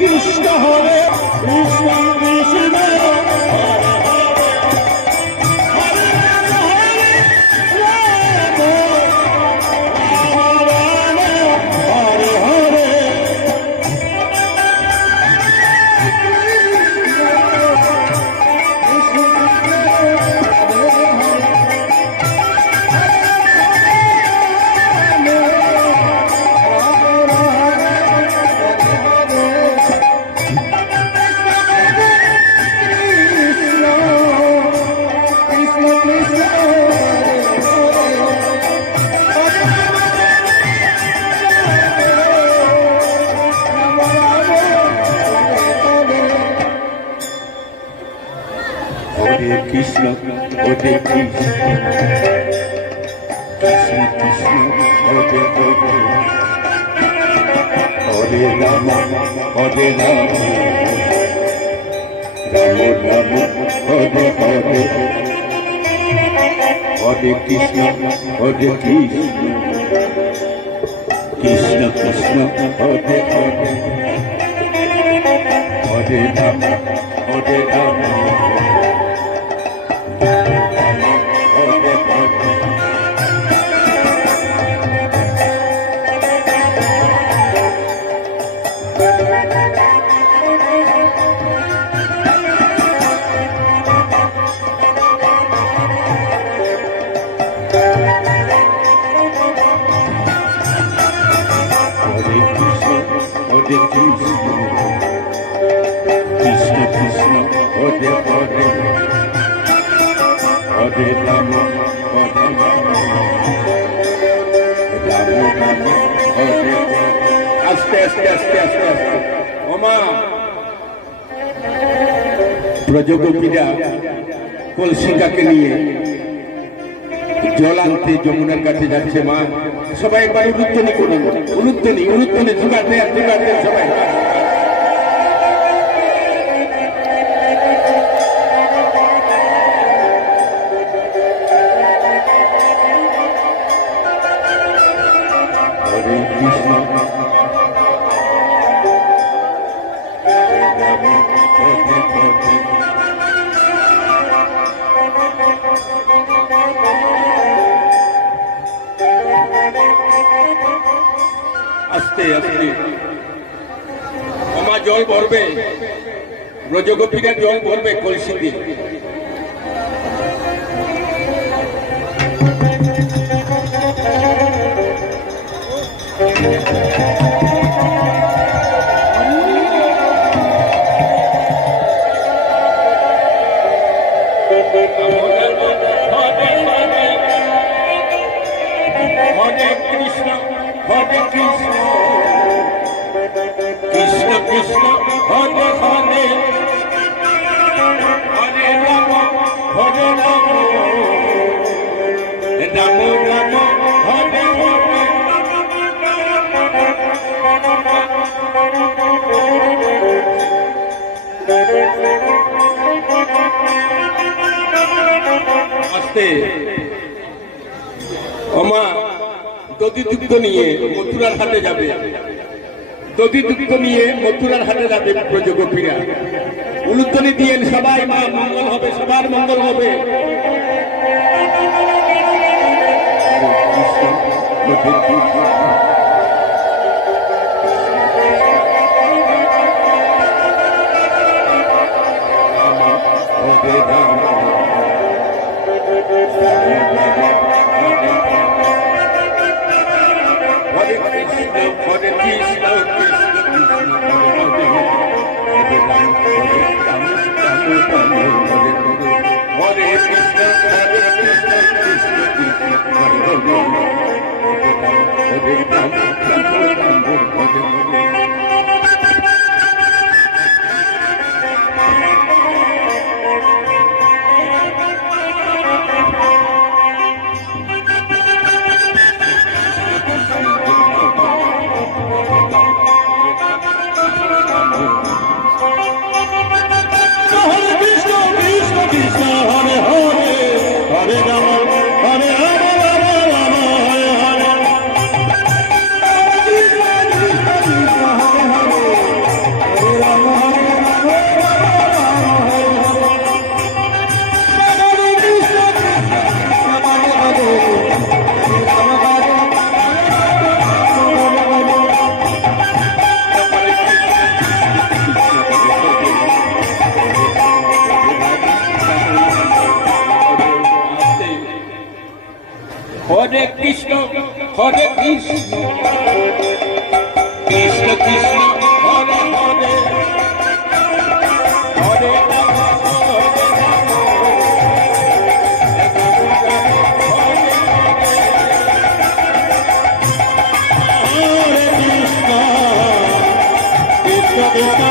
কৃষ্ণ হরে কৃষ্ণ কৃষ্ণ কৃষ্ণ হরে কৃষ্ণ কৃষ্ণ কৃষ্ণ হরে হরে হরে রাম হরে রাম রাম রাম হরে হরে হরে কৃষ্ণ হরে কৃষ্ণ কৃষ্ণ কৃষ্ণ হরে হরে হরে রাম হরে রাম কৃষ্ণ কৃষ্ণ হরে হরে হরে রাম হরে রাম রাম হরে আস্তে আস্তে আস্তে আস্তে আস্তে ওমা ব্রজগোপীরা কলসিকাকে নিয়ে জল আনতে যমুনার কাছে যাচ্ছে। মা সবাই একবার উলুধ্বনি করুন, উলুধ্বনি উলুধ্বনি জোগাড় দেন সবাই। হরে কৃষ্ণ আস্তে আস্তে আমার জল ভরবে, ব্রজগোপীরা জল ভরবে কলসি দিয়ে। হরে কৃষ্ণ হরে কৃষ্ণ কৃষ্ণ কৃষ্ণ হরে হরে হরে রাম হরে রাম রাম রাম হরে হরে আস্তে ওমা দধি দুগ্ধ নিয়ে মথুরার হাটে যাবে, দধি দুগ্ধ নিয়ে মথুরার হাটে যাবে ব্রজগোপীরা। উলুধ্বনি দিয়ে সবাই, মা মঙ্গল হবে, সবার মঙ্গল হবে। Hare Krishna, Hare Krishna, Krishna Krishna, Hare Hare, Hare Ram, Hare Ram, Ram Ram, Hare Hare, Hare Krishna, Hare Krishna, Krishna Krishna, Hare Hare, Hare Ram, Hare Krishna হরে কৃষ্ণ কৃষ্ণ কৃষ্ণ হরে হরে হরে রাম হরে Ram Hare Krishna, Krishna Krishna